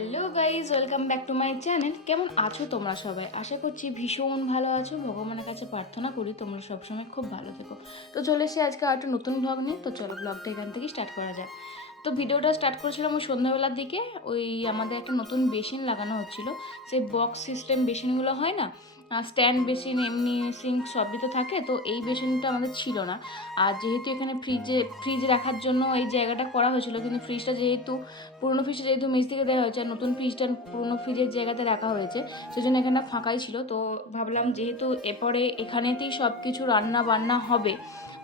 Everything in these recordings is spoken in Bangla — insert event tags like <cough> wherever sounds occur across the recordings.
Hello guys welcome back to my channel. কেমন আছো তোমরা সবাই? আশা করছি ভীষণ ভালো আছো। ভগবানের কাছে প্রার্থনা করি তোমরা সবসময় খুব ভালো থেকো। তো চলে এসে আজকে আর একটা নতুন ব্লগ নেই তো চলো ব্লগটা এখান থেকে স্টার্ট করা যাক। তো ভিডিওটা স্টার্ট করেছিলাম ওই সন্ধ্যাবেলার দিকে। ওই আমাদের একটা নতুন বেসিন লাগানো হচ্ছিল। সেই বক্স সিস্টেম বেসিনগুলো হয় না? স্ট্যান্ড বেসিন এমনি সিঙ্ক সবই তো থাকে, তো এই বেসিনটা আমাদের ছিল না। আর যেহেতু এখানে ফ্রিজে ফ্রিজ রাখার জন্য এই জায়গাটা করা হয়েছিল, কিন্তু ফ্রিজটা যেহেতু, পুরনো ফ্রিজটা যেহেতু থেকে দেওয়া হয়েছে, আর নতুন ফ্রিজটা পুরনো ফ্রিজের জায়গাতে রাখা হয়েছে সেই জন্য এখানটা ফাঁকাই ছিল। তো ভাবলাম যেহেতু এরপরে এখানেতেই সব কিছু রান্না বান্না হবে,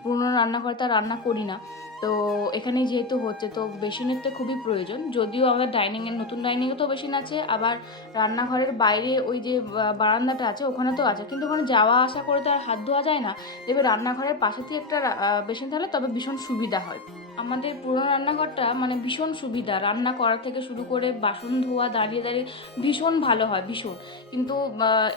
পুরনো রান্নাঘরে তো আর রান্না করি না তো এখানে যেহেতু হচ্ছে, তো বেসিনের তো খুবই প্রয়োজন। যদিও আমাদের ডাইনিংয়ের নতুন ডাইনিংয়ে তো বেসিন আছে, আবার রান্নাঘরের বাইরে ওই যে বারান্দাটা আছে, ওখানে তো আছে। কিন্তু ওখানে যাওয়া আসা করে তো আর হাত ধোয়া যায় না। তবে রান্নাঘরের পাশে থেকে একটা বেসিন থাকলে তবে ভীষণ সুবিধা হয়। আমাদের পুরনো রান্নাঘরটা মানে ভীষণ সুবিধা। রান্না করা থেকে শুরু করে বাসন ধোয়া, দাঁড়িয়ে দাঁড়িয়ে ভীষণ ভালো হয়, ভীষণ। কিন্তু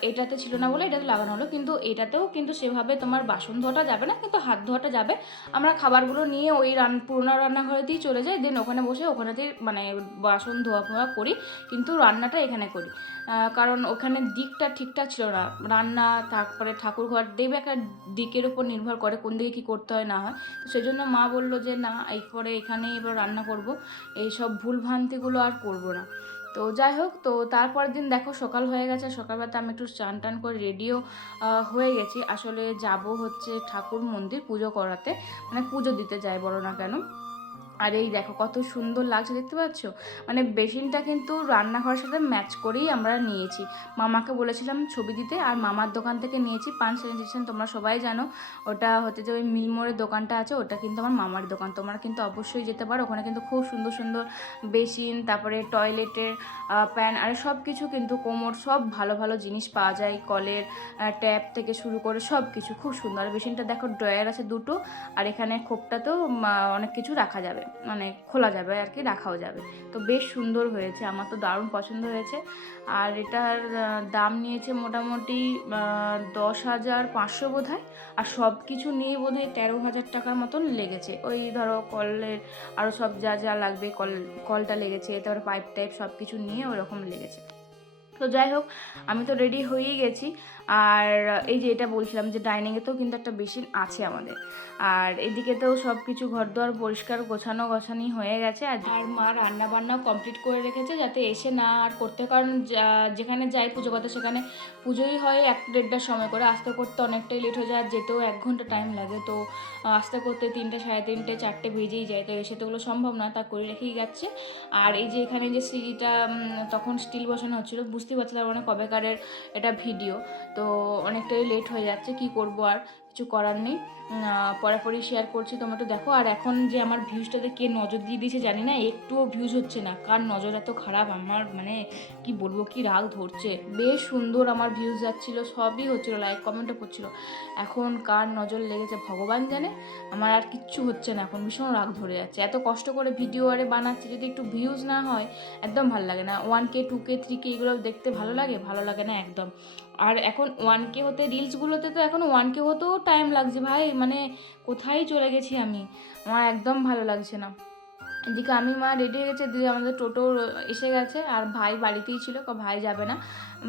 এটাতে ছিল না বলে এটাতে লাগানো হলো। কিন্তু এটাতেও কিন্তু সেভাবে তোমার বাসন ধোয়াটা যাবে না, কিন্তু হাত ধোয়াটা যাবে। আমরা খাবারগুলো নিয়ে ওই রান, পুরোনো রান্নাঘরেতেই চলে যাই। দেন ওখানে বসে ওখানেতেই মানে বাসন ধোয়া ফোয়া করি, কিন্তু রান্নাটা এখানে করি। কারণ ওখানে দিকটা ঠিকঠাক ছিল না। রান্না, তারপরে ঠাকুর ঘর দেবে একটা দিকের উপর নির্ভর করে কোন দিকে কী করতে হয় না হয়। তো সেই জন্য মা বলল যে, না এরপরে এখানেই এবার রান্না করব। এই সব ভুলভ্রান্তিগুলো আর করব না। তো যাই হোক, তো তারপরের দিন দেখো সকাল হয়ে গেছে, সকালবেলাতে আমি একটু চান টান করে রেডিও হয়ে গেছি। আসলে যাব হচ্ছে ঠাকুর মন্দির পুজো করাতে। মানে পুজো দিতে যাই বলো না কেন? আর এই দেখো কত সুন্দর লাগছে, দেখতে পাচ্ছ? মানে বেসিনটা কিন্তু রান্নাঘরের সাথে ম্যাচ করেই আমরা নিয়েছি। মামাকে বলেছিলাম ছবি দিতে, আর মামার দোকান থেকে নিয়েছি পান স্যানিটেশন তোমরা সবাই জানো। ওটা হচ্ছে যে ওই মিলমোড়ের দোকানটা আছে, ওটা কিন্তু আমার মামার দোকান। তোমরা কিন্তু অবশ্যই যেতে পারো, ওখানে কিন্তু খুব সুন্দর সুন্দর বেসিন, তারপরে টয়লেটের প্যান, আর সব কিছু কিন্তু কোমর, সব ভালো ভালো জিনিস পাওয়া যায়, কলের ট্যাপ থেকে শুরু করে সব কিছু খুব সুন্দর। আর বেসিনটা দেখো, ড্রয়ার আছে দুটো, আর এখানে খোপটাতেও অনেক কিছু রাখা যাবে। মানে খোলা যাবে আর কি, রাখাও যাবে। তো বেশ সুন্দর হয়েছে, আমার তো দারুণ পছন্দ হয়েছে। আর এটার দাম নিয়েছে মোটামুটি দশ হাজার পাঁচশো বোধ হয় আর সব কিছু নিয়ে বোধ হয় তেরো হাজার টাকার মতন লেগেছে। ওই ধরো কলের আরও সব যা যা লাগবে, কল, কলটা লেগেছে, তারপর পাইপ টাইপ সব কিছু নিয়ে ওরকম লেগেছে। তো যাই হোক, আমি তো রেডি হয়েই গেছি। আর এই যে এটা বলছিলাম যে ডাইনিংয়েতেও কিন্তু একটা বেসিন আছে আমাদের। আর এদিকে তো সব কিছু ঘর দুয়ার পরিষ্কার গোছানো গোছানি হয়ে গেছে। আর মা রান্না বান্নাও কমপ্লিট করে রেখেছে যাতে এসে না আর করতে, কারণ যেখানে যাই পুজো করতে সেখানে পুজোই হয় এক দেড়টার সময় করে। আসতে করতে অনেকটাই লেট হয়ে যায়, আর যেতেও এক ঘণ্টা টাইম লাগে। তো আসতে করতে তিনটে, সাড়ে তিনটে, চারটে বেজেই যায়। তো এসে তো ওগুলো সম্ভব না তা করে রেখেই যাচ্ছে। আর এই যে এখানে যে সিঁড়িটা তখন স্টিল বসানো হচ্ছিল, বুঝতেই পারছি তার মানে কবেকারের এটা ভিডিও তো অনেকটাই লেট হয়ে যাচ্ছে কি করব আর? কিছু করার নেই। আহ, শেয়ার করছি। তোমরা তো দেখো আর এখন যে আমার ভিউজটাতে কে নজর দিয়ে দিয়েছে জানি না একটুও ভিউজ হচ্ছে না। কার নজর এত খারাপ? আমার মানে কি বলব কি রাগ ধরছে। বেশ সুন্দর আমার ভিউজ যাচ্ছিল সবই হচ্ছিল লাইক কমেন্টও করছিল। এখন কার নজর লেগেছে ভগবান জানে আমার আর কিচ্ছু হচ্ছে না। এখন ভীষণ রাগ ধরে যাচ্ছে। এত কষ্ট করে ভিডিও আরে বানাচ্ছে যদি একটু ভিউজ না হয় একদম ভালো লাগে না। One K two K three K এগুলো দেখতে ভালো লাগে? ভালো লাগে না একদম। আর এখন ওয়ান কে হতে রিলসগুলোতে তো এখন ওয়ান কে হতেও টাইম লাগছে ভাই মানে কোথায় চলে গেছি আমি? আমার একদম ভালো লাগছে না। এদিকে আমি মা রেডি হয়ে গেছে দিদি আমাদের টোটো এসে গেছে, আর ভাই বাড়িতেই ছিল ভাই যাবে না।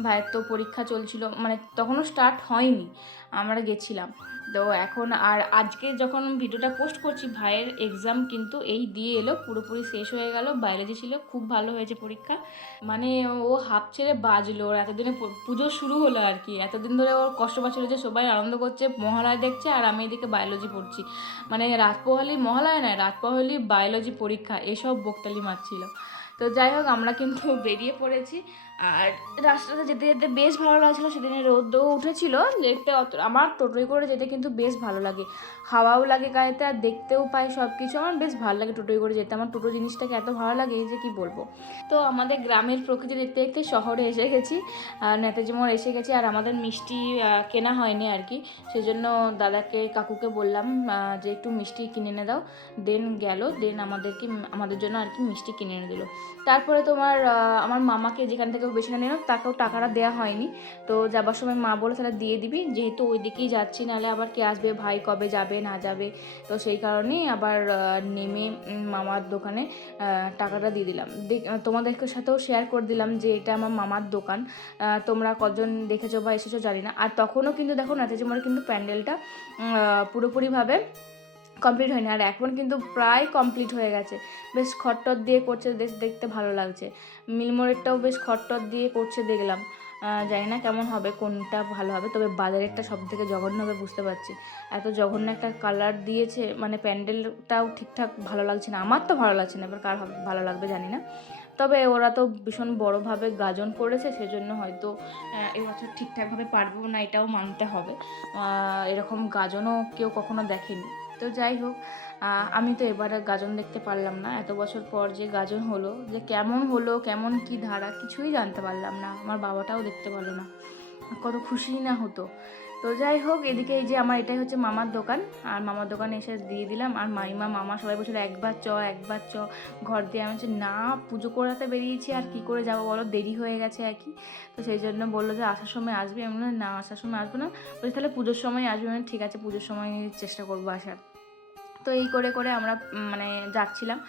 ভাইয়ের তো পরীক্ষা চলছিল মানে তখনও স্টার্ট হয়নি, আমরা গেছিলাম। তো এখন আর আজকে যখন ভিডিওটা পোস্ট করছি, ভাইয়ের এক্সাম কিন্তু এই দিয়ে এলো, পুরোপুরি শেষ হয়ে গেল বায়োলজি ছিল খুব ভালো হয়েছে পরীক্ষা। মানে ও হাফ ছেড়ে বাজলো ওর এতদিনে পুজো শুরু হলো আর কি। এতদিন ধরে ওর কষ্ট পাচ্ছিল যে সবাই আনন্দ করছে, মহালয় দেখছে, আর আমি এদিকে বায়োলজি পড়ছি। মানে রাত পোহালি মহালয় নয় রাত পোহালি বায়োলজি পরীক্ষা, এসব বকতালি মারছিল। তো যাই হোক, আমরা কিন্তু <laughs> বেরিয়ে পড়েছি। আর রাস্তাতে যেতে যেতে বেশ ভালো লাগছিল, সেদিনে রোদও উঠেছিল, দেখতে অত, আমার টোটোয় করে যেতে কিন্তু বেশ ভালো লাগে। হাওয়াও লাগে গায়েতে আর দেখতেও পাই সব কিছু আমার বেশ ভালো লাগে টোটোয় করে যেতে, আমার টোটো জিনিসটাকে এত ভালো লাগে যে কি বলব। তো আমাদের গ্রামের প্রকৃতি দেখতে দেখতে শহরে এসে গেছি আর নেতাজি মোড় এসে গেছি, আর আমাদের মিষ্টি কেনা হয়নি আর কি সেই জন্য দাদাকে, কাকুকে বললাম যে একটু মিষ্টি কিনে এনে দাও, দেন গেল, দেন আমাদেরকে, আমাদের জন্য আর কি মিষ্টি কিনে এনে দিল। তারপরে তোমার আমার মামাকে যেখান থেকে বেশি নিলাম তাকেও টাকাটা দেওয়া হয়নি। তো যাবার সময় মা বলে তাহলে দিয়ে দিবি, যেহেতু ওই দিকেই যাচ্ছি, নাহলে আবার কে আসবে, ভাই কবে যাবে, না যাবে। তো সেই কারণেই আবার নেমে মামার দোকানে টাকাটা দিয়ে দিলাম। তোমাদের সাথেও শেয়ার করে দিলাম যে এটা আমার মামার দোকান। তোমরা কজন দেখেছ বা এসেছ জানি না। আর তখনও কিন্তু দেখো নাতিজিমার কিন্তু প্যান্ডেলটা পুরোপুরিভাবে কমপ্লিট হয়নি। আর এখন কিন্তু প্রায় কমপ্লিট হয়ে গেছে। বেশ খট্টর দিয়ে করছে, বেশ দেখতে ভালো লাগছে। মিলমোড়েরটাও বেশ খট্টর দিয়ে করছে দেখলাম। জানি না কেমন হবে, কোনটা ভালো হবে, তবে বাজারেরটা সব থেকে জঘন্য হবে বুঝতে পারছি। এত জঘন্য একটা কালার দিয়েছে মানে প্যান্ডেলটাও ঠিকঠাক ভালো লাগছে না। আমার তো ভালো লাগছে না, এবার কার ভালো লাগবে জানি না। তবে ওরা তো ভীষণ বড়োভাবে গাজন করেছে, সেজন্য হয়তো এবছর ঠিকঠাকভাবে পারব না, এটাও মানতে হবে। এরকম গাজনও কেউ কখনো দেখেনি। তো যাই হোক আমি তো এবারে গাজন দেখতে পারলাম না। এত বছর পর যে গাজন হলো, যে কেমন হলো, কেমন কি ধারা, কিছুই জানতে পারলাম না। আমার বাবাটাও দেখতে পারল না। কত খুশি না হতো। তো যাই হোক, এদিকে এই যে আমার এটাই হচ্ছে মামার দোকান। আর মামার দোকানে এসে দিয়ে দিলাম। আর মাইমা, মামা সবাই বলছিল, একবার চ একবার চ, ঘর দিয়ে। আমি বলছি, না, পুজো করাতে বেরিয়েছি, আর কি করে যাব বলো? দেরি হয়ে গেছে আর কি। তো সেই জন্য বলল যে, আসার সময় আসবে? আমি না, আসার সময় আসব না। বলছি, তাহলে পুজোর সময় আসবে? আমি ঠিক আছে, পুজোর সময় চেষ্টা করব আসার। তো এই করে করে আমরা মানে যাচ্ছিলাম।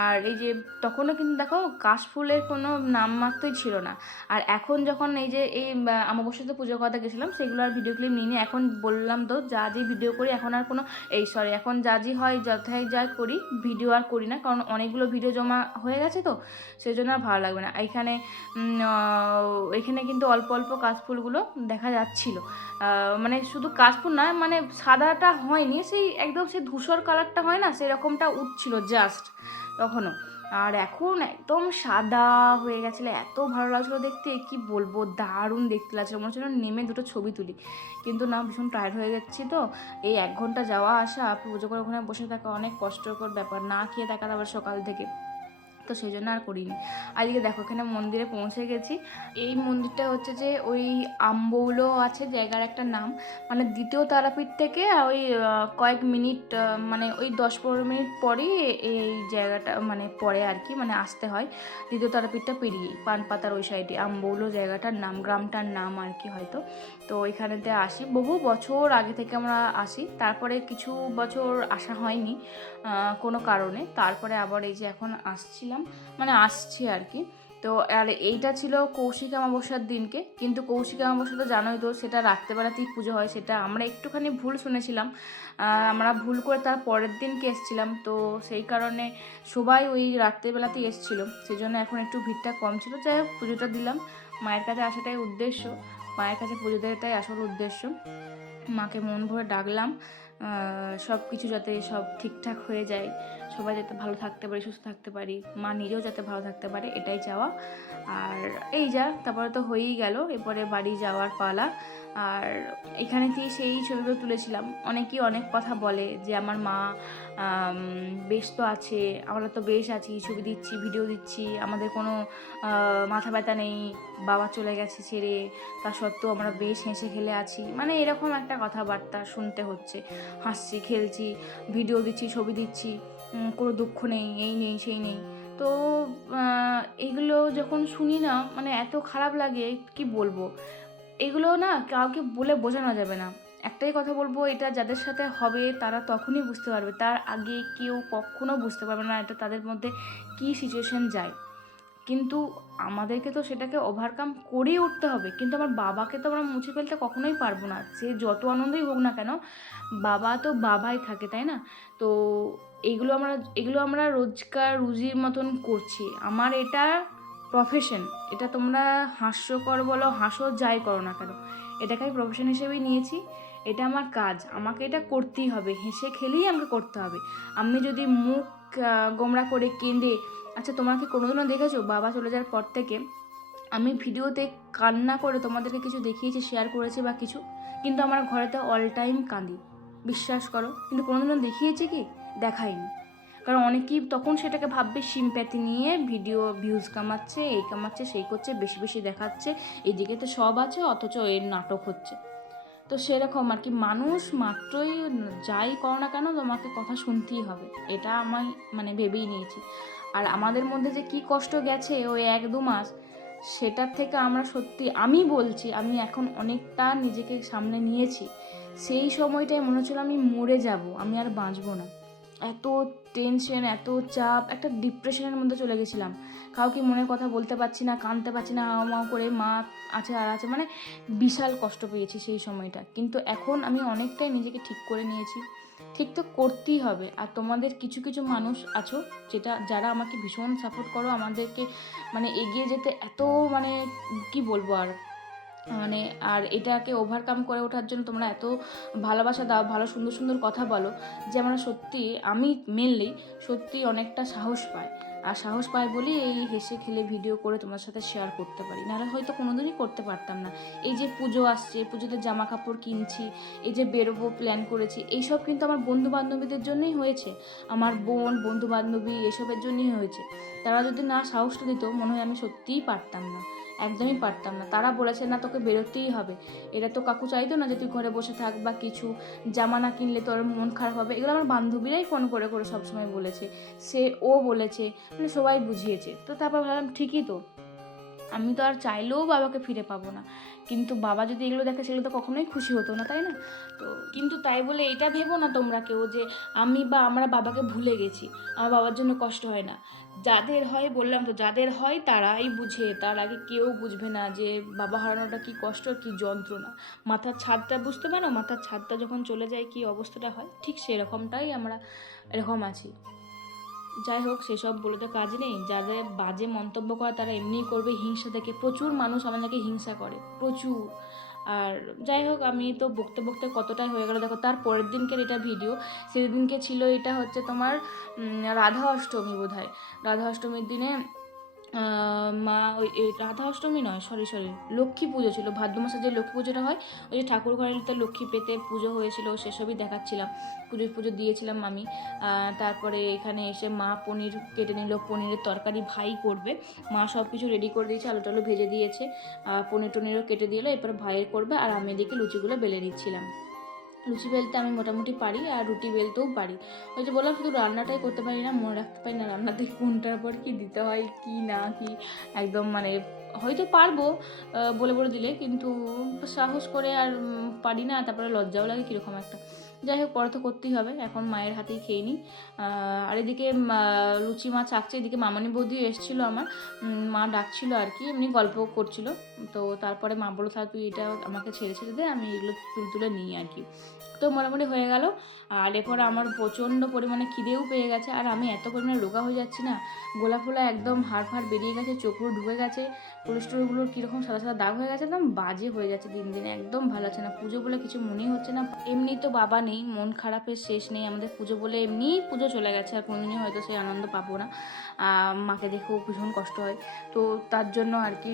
আর এই যে তখনও কিন্তু দেখো কাশফুলের কোনো নামমাত্রই ছিল না। আর এখন যখন এই যে এই অমাবস্যাতে পুজো করতে গেছিলাম, সেগুলো আর ভিডিও ক্লিপ নিয়ে এখন বললাম তো, যা যে ভিডিও করি, এখন আর কোনো, এই সরি এখন যা যে হয়, যথাই যা করি ভিডিও আর করি না। কারণ অনেকগুলো ভিডিও জমা হয়ে গেছে তো সেই জন্য আর ভালো লাগবে না। এইখানে এখানে কিন্তু অল্প অল্প কাশফুলগুলো দেখা যাচ্ছিল। মানে শুধু কাশফুল না মানে সাদাটা হয়নি। সেই একদম সেই ধূসর কালারটা হয় না, সেরকমটা উঠছিল জাস্ট তখনও। আর এখন একদম সাদা হয়ে গেছিল, এত ভালো লাগছিল দেখতে, কি বলব, দারুণ দেখতে লাগছিল, মনে হচ্ছিল নেমে দুটো ছবি তুলি। কিন্তু না, ভীষণ টায়ার্ড হয়ে যাচ্ছি তো। এই এক ঘণ্টা যাওয়া আসা, পুজো করে ওখানে বসে থাকা অনেক কষ্টকর ব্যাপার, না খেয়ে থাকা আবার সকাল থেকে। তো সেই জন্য আর করিনি। আজকে দেখো এখানে মন্দিরে পৌঁছে গেছি। এই মন্দিরটা হচ্ছে যে ওই আম্বৌলো আছে জায়গার একটা নাম। মানে দ্বিতীয় তারাপীঠ থেকে ওই কয়েক মিনিট মানে ওই দশ পনেরো মিনিট পরেই এই জায়গাটা মানে পরে আর কি মানে আসতে হয়। দ্বিতীয় তারাপীঠটা পেরিয়ে পানপাতার ওই সাইডে আম্বৌলো জায়গাটার নাম, গ্রামটার নাম আর কি হয়তো। তো এখানেতে আসি। বহু বছর আগে থেকে আমরা আসি। তারপরে কিছু বছর আসা হয়নি কোনো কারণে। তারপরে আবার এই যে এখন আসছিলাম। মানে আসছি আর কি। তো, আর এইটা ছিল কৌশিক অমাবস্যার দিনকে। কিন্তু কৌশিক অমাবস্যা তো জানোই তো, সেটা রাত্রেবেলাতেই পুজো হয়, সেটা আমরা একটুখানি ভুল শুনেছিলাম। আমরা ভুল করে তার পরের দিনকে এসেছিলাম। তো, সেই কারণে সবাই ওই রাত্রেবেলাতেই এসেছিল। সেই জন্য এখন একটু ভিড়টা কম ছিল। যাই হোক, পুজোটা দিলাম। মায়ের কাছে আসাটাই উদ্দেশ্য। মায়ের কাছে পুজো দেওয়াটাই আসল উদ্দেশ্য। মাকে মন ভরে ডাকলাম। সব কিছু যাতে সব ঠিকঠাক হয়ে যায়, সবাই যাতে ভালো থাকতে পারি, সুস্থ থাকতে পারি, মা নিজেও যাতে ভালো থাকতে পারে, এটাই চাওয়া। আর এই যা, তারপরে তো হয়েই গেল, এরপরে বাড়ি যাওয়ার পালা। আর এখানে থেকে সেই ছবিগুলো তুলেছিলাম। অনেকেই অনেক কথা বলে যে আমার মা বেশ তো আছে, আমরা তো বেশ আছি, ছবি দিচ্ছি ভিডিও দিচ্ছি, আমাদের কোনো মাথা ব্যথা নেই, বাবা চলে গেছে ছেড়ে, তা সত্ত্বেও আমরা বেশ হেসে খেলে আছি মানে এরকম একটা কথাবার্তা শুনতে হচ্ছে, হাসছি, খেলছি ভিডিও দিচ্ছি, ছবি দিচ্ছি কোনো দুঃখ নেই, এই নেই, সেই নেই, তো এগুলো যখন শুনি না মানে এত খারাপ লাগে, কি বলব, এগুলো না কাউকে বলে বোঝানো যাবে না একটাই কথা বলব, এটা যাদের সাথে হবে তারা তখনই বুঝতে পারবে। তার আগে কেউ কখনো বুঝতে পারবে না এটা তাদের মধ্যে কী সিচুয়েশন যায়। কিন্তু আমাদেরকে তো সেটাকে ওভারকাম করেই উঠতে হবে। কিন্তু আমার বাবাকে তো আমরা মুছে ফেলতে কখনোই পারব না। সে যত আনন্দই হোক না কেন, বাবা তো বাবাই থাকে, তাই না? তো এগুলো আমরা এগুলো আমরা রোজকার রুজির মতন করছি। আমার এটা প্রফেশন এটা তোমরা হাস্যকর বলো, হাসো, যাই করো না কেন। এটাকে আমি প্রফেশন হিসেবেই নিয়েছি। এটা আমার কাজ, আমাকে এটা করতেই হবে। হেসে খেলেই আমাকে করতে হবে। আমি যদি মুখ গোমরা করে কেঁদে আচ্ছা তোমরা কি কোনোদিনও দেখেছ, বাবা চলে যাওয়ার পর থেকে আমি ভিডিওতে কান্না করে তোমাদেরকে কিছু দেখিয়েছি শেয়ার করেছি বা কিছু, কিন্তু আমার ঘরে তো অল টাইম কাঁদি। বিশ্বাস করো, কিন্তু কোনোদিনও দেখিয়েছি কি? দেখাইনি। কারণ অনেকেই তখন সেটাকে ভাববে সিম্প্যাথি নিয়ে ভিডিও ভিউজ কামাচ্ছে, এই কামাচ্ছে, সেই করছে, বেশি বেশি দেখাচ্ছে, এদিকে তো সব আছে, অথচ এর নাটক হচ্ছে। তো সেরকম আর কি। মানুষ মাত্রই যাই করো না কেন, তোমাকে কথা শুনতেই হবে। এটা আমি মানে ভেবেই নিয়েছি। আর আমাদের মধ্যে যে কি কষ্ট গেছে ওই এক দু মাস, সেটার থেকে আমরা সত্যি, আমি বলছি, আমি এখন অনেকটা নিজেকে সামনে নিয়েছি। সেই সময়টায় মনে হচ্ছিল আমি মরে যাব, আমি আর বাঁচবো না। এত টেনশন এত চাপ, একটা ডিপ্রেশনের মধ্যে চলে গেছিলাম। কাউকে মনের কথা বলতে পারছি না, কানতে পারছি না হাও মাও করে, মা আছে আর আছে মানে বিশাল কষ্ট পেয়েছি সেই সময়টা। কিন্তু এখন আমি অনেকটাই নিজেকে ঠিক করে নিয়েছি। ঠিক তো করতেই হবে। আর তোমাদের কিছু কিছু মানুষ আছো যেটা, যারা আমাকে ভীষণ সাপোর্ট করো, আমাদেরকে মানে এগিয়ে যেতে এত মানে কি বলব আর মানে আর এটাকে ওভারকাম করে ওঠার জন্য তোমরা এত ভালোবাসা দাও, ভালো সুন্দর সুন্দর কথা বলো যে আমরা সত্যি, আমি মেনলি সত্যি অনেকটা সাহস পাই। আর সাহস পাই বলেই এই হেসে খেলে ভিডিও করে তোমার সাথে শেয়ার করতে পারি। নাহলে হয়তো কোনোদিনই করতে পারতাম না। এই যে পুজো আসছে, পুজোতে জামা কাপড় কিনছি, এই যে বেরোবো প্ল্যান করেছি, এইসব কিন্তু আমার বন্ধু বান্ধবীদের জন্যই হয়েছে। আমার বোন বন্ধু বান্ধবী এসবের জন্যই হয়েছে। তারা যদি না সাহসটা দিত, মনে হয় আমি সত্যিই পারতাম না। একদমই পারতাম না। তারা বলেছে, না, তোকে বেরোতেই হবে। এরা তো কাকু চাইতো না যে তুই ঘরে বসে থাক বা কিছু। জামা না কিনলে তোর মন খারাপ হবে। এগুলো আমার বান্ধবীরাই ফোন করে করে সবসময় বলেছে। সে, ও বলেছে মানে সবাই বুঝিয়েছে। তো তারপর ভাবলাম, ঠিকই তো। আমি তো আর চাইলেও বাবাকে ফিরে পাবো না। কিন্তু বাবা যদি এগুলো দেখে সেগুলো তো কখনোই খুশি হতো না, তাই না? তো কিন্তু তাই বলে এটা ভেবো না তোমরা কেউ যে আমি বা আমরা বাবাকে ভুলে গেছি, আমার বাবার জন্য কষ্ট হয় না। যাদের হয় বললাম তো, যাদের হয় তারাই বুঝে, তার আগে কেউ বুঝবে না যে বাবা হারানোটা কি কষ্ট, কি যন্ত্রণা। মাথার ছাদটা বুঝতে পারো? মাথার ছাদটা যখন চলে যায় কি অবস্থাটা হয়? ঠিক সেরকমটাই আমরা, এরকম আছি। যাই হোক, সেসব বলে তো কাজ নেই। যাদের বাজে মন্তব্য করে, তারা এমনিই করবে হিংসা থেকে। প্রচুর মানুষ আমাদেরকে হিংসা করে, প্রচুর। আর যাই হোক, আমি তো বকতে বকতে কতটাই হয়ে গেল। দেখো, তার পরের দিনকের এটা ভিডিও সেদিনকে ছিল এটা হচ্ছে তোমার রাধা অষ্টমী বোধ হয় রাধা অষ্টমীর দিনে মা ওই রাধা অষ্টমী নয় সরি সরি লক্ষ্মী পুজো ছিল, ভাদ্র মাসে যে লক্ষ্মী পুজোটা হয়, ওই যে ঠাকুর ঘরেতে লক্ষ্মী পেতে পুজো হয়েছিল, সেসবই দেখাচ্ছিলাম, পুজো পুজো দিয়েছিলাম আমি। তারপরে এখানে এসে মা পনির কেটে নিল, পনিরের তরকারি ভাই করবে, মা সব কিছু রেডি করে দিয়েছে, আলু টালু ভেজে দিয়েছে পনির টনিরও কেটে দিল এরপর ভাইয়ের করবে, আর আমি এদিকে লুচিগুলো বেলে নিচ্ছিলাম। লুচি বেলতে আমি মোটামুটি পারি আর রুটি বেলতেও পারি। ওই যে বললাম, শুধু রান্নাটাই করতে পারি না, মনে রাখতে পারি না রান্নাতে কোনটার পর কি দিতে হয়, কি না, কি একদম মানে হয়তো পারব বলে বলে দিলে, কিন্তু সাহস করে আর পারি না, তারপরে লজ্জাও লাগে কীরকম একটা। যাই হোক পরে তো করতেই হবে, এখন মায়ের হাতেই খেয়ে নিই। আর এদিকে লুচি মা চাকছে, এদিকে মামানি বৌদিও এসেছিল আমার। মা ডাকছিল আর কি, এমনি গল্প করছিল। তো তারপরে মা বলো থাক তুই এটা আমাকে ছেড়ে ছেড়ে দে, আমি এগুলো তুলে তুলে নিই আর কি। তো মোটামুটি হয়ে গেল। আর এরপর আমার প্রচণ্ড পরিমাণে খিদেও পেয়ে গেছে, আর আমি এত পরিমাণে রোগা হয়ে যাচ্ছি না গোলা ফোলা একদম হাড় ফাড় বেরিয়ে গেছে চোখগুলো ঢুকে গেছে। কোলেস্ট্রলগুলোর কীরকম সাদা সাদা দাগ হয়ে গেছে একদম বাজে হয়ে যাচ্ছে দিন দিন, একদম ভালো আছে না। পুজো বলে কিছু মনেই হচ্ছে না। এমনি তো বাবা নেই, মন খারাপের শেষ নেই। আমাদের পুজো বলে এমনিই পুজো চলে গেছে আর কোনোদিনই হয়তো সেই আনন্দ পাবো না। মাকে দেখেও ভীষণ কষ্ট হয়। তো তার জন্য আর কি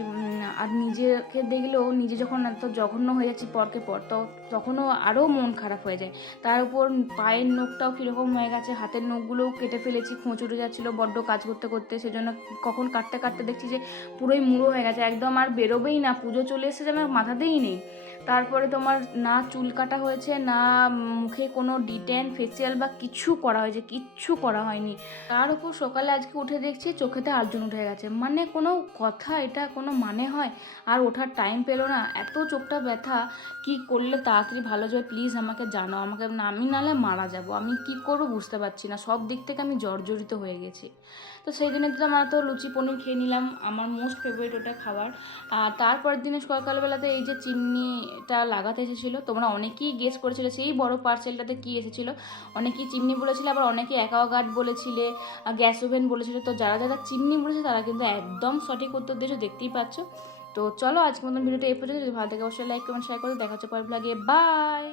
আর নিজেকে দেখলেও নিজে যখন এত জঘন্য হয়ে যাচ্ছি পরকে পর, তো তখনও আরও মন খারাপ হয়ে যায়। তার উপর পায়ের নখটাও কীরকম হয়ে গেছে, হাতের নখগুলোও কেটে ফেলেছি খোঁচ উঠে যাচ্ছিল বড্ড কাজ করতে করতে। সেজন্য কখন কাটতে কাটতে দেখছি যে পুরোই মুড়ো হয়ে গেছে একদম আর বেরোবেই না পুজো চলে এসেছে যেন মাথাতেই নেই। তারপরে তোমার না চুল কাটা হয়েছে, না মুখে কোনো ডিটেন ফেসিয়াল বা কিছু করা হয়েছে, কিচ্ছু করা হয়নি। তার উপর সকালে আজকে উঠে দেখছি চোখেতে আর্জুন উঠে গেছে। মানে কোনো কথা, এটা কোনো মানে হয়? আর ওঠার টাইম পেল না। এত চোখটা ব্যথা, কি করলে তাড়াতাড়ি ভালো যাবে প্লিজ আমাকে জানাও। আমাকে আমি নাহলে মারা যাব। আমি কি করব বুঝতে পারছি না। সব দিক থেকে আমি জর্জরিত হয়ে গেছি। তো সেই দিনে তো আমার তো লুচি, পনির খেয়ে নিলাম। আমার মোস্ট ফেভারিট ওটা খাবার। আর তারপরের দিনে সকালবেলাতে এই যে চিমনিটা লাগাতে এসেছিল। তোমরা অনেকেই গেস করেছিলে সেই বড় পার্সেলটাতে কি এসেছিল। অনেকেই চিমনি বলেছিলে, আবার অনেকে অ্যাকোয়াগার্ড বলেছিলে গ্যাস ওভেন বলেছিলে। তো যারা যারা চিমনি বলেছে, তারা কিন্তু একদম সঠিক উত্তর দিয়েছ, দেখতেই পাচ্ছ। তো চলো আজকের মতন ভিডিওটা এই পর্যন্ত। যদি ভালো থাকে অবশ্যই লাইক কমেন্ট শেয়ার করে। দেখাচ্ছ পরের ব্লগে বাই